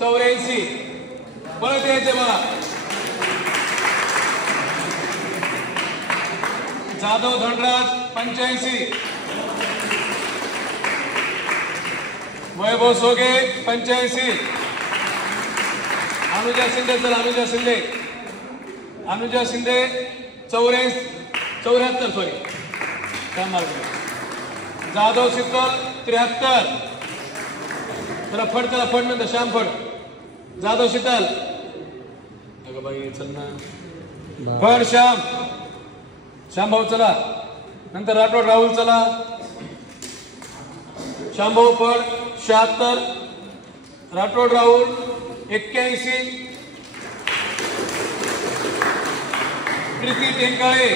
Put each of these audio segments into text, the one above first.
84 परत यायचे बघा जाधव धनराज 85 वैभव सोगे 85 अनुजा शिंदे चला अनुजा शिंदे 74 सॉरी काय मार्ग जाधव शीतल 73 चला फड नंतर श्याम फड जाधव शीतल अगं बाई चल ना फड श्याम भाऊ चला नंतर राठोड राहुल चला श्याम भाऊ फड 76 राठोड राहुल 81 प्रीती टेंकाळे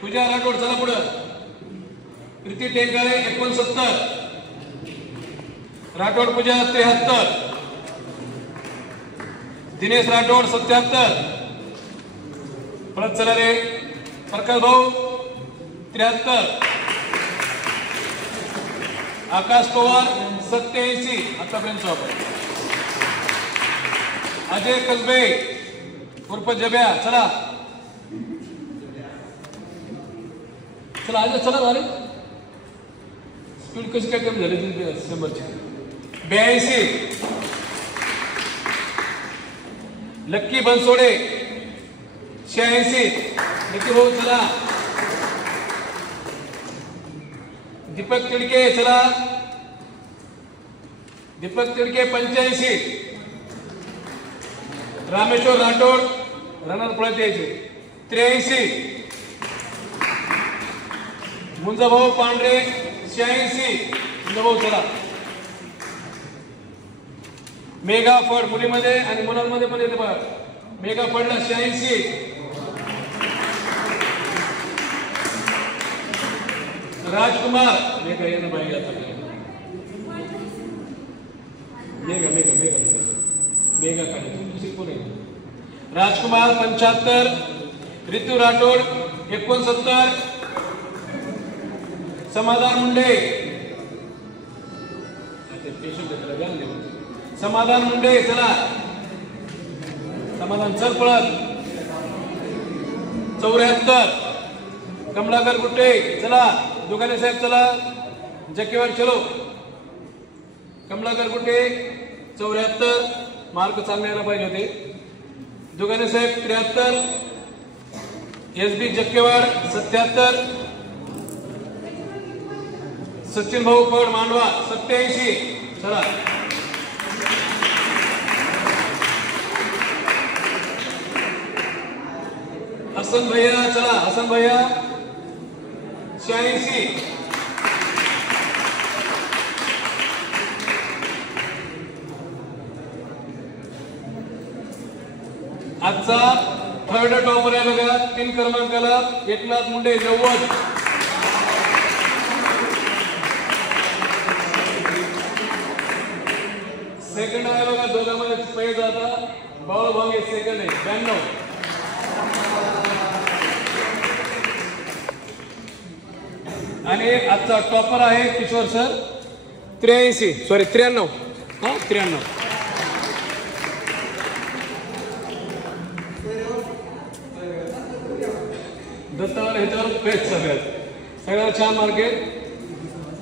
पूजा राठोड चला पुढे प्रीती टेंकाळे 69 राठोड पूजा 73 दिनेश राठोड 77 परत चला रे प्रकाश भाऊ 73 आकाश पवार 87 आतापर्यंत आपण अजय कसबे उर्फ जब्या चला आज चला झाले स्पीड कशी काय कमी झाली 82 लक्की बनसोडे 86 लक्की भाऊ चला दीपक तिडके चला दीपक तिडके 85 रामेश्वर राठोड रनर पळत यायचे 83 मुंजाभाऊ पांढरे 86 मुंजाभाऊ चला मेगा फड मुलीमध्ये आणि मुलांमध्ये पण येते बघा मेगा फडला 86 राजकुमार मेगा येणं पाहिजे आता मेगा काय दुसरी कोण आहे राजकुमार 75 ऋतू राठोड 69 समाधान मुंडे समाधान मुंडे चला समाधान सरपळत 74 कमलाकर गुट्टे चला दुकाने साहेब चला जक्केवार चलो कमलाकर गुट्टे 74 मार्क चांगले यायला पाहिजे होते दुकाने साहेब 73 एसबी जक्केवाड 77 सचिन भाऊ फड मांडवा 87 चला हसन भैया चला हसन भैया 86 आजचा थर्ड टॉपर आहे बघा 3 क्रमांकाला एकनाथ मुंडे 90 सेकंड आहे बघा दोघांमध्ये पहिले जाता बाळ भांगे सेकंड आहे 92 आणि आजचा टॉपर आहे किशोर सर 83 सॉरी 93 हा 93 दत्तावाला ह्याच्यावर बेस्ट सगळ्यात छान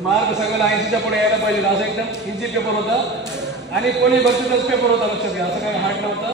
मार्क सगळ्याला 80च्या पुढे यायला पाहिजे असा एकदम इझी पेपर होता आणि कोणी भरतीचाच पेपर होता लक्षात घ्या असं काही हार्ड नव्हता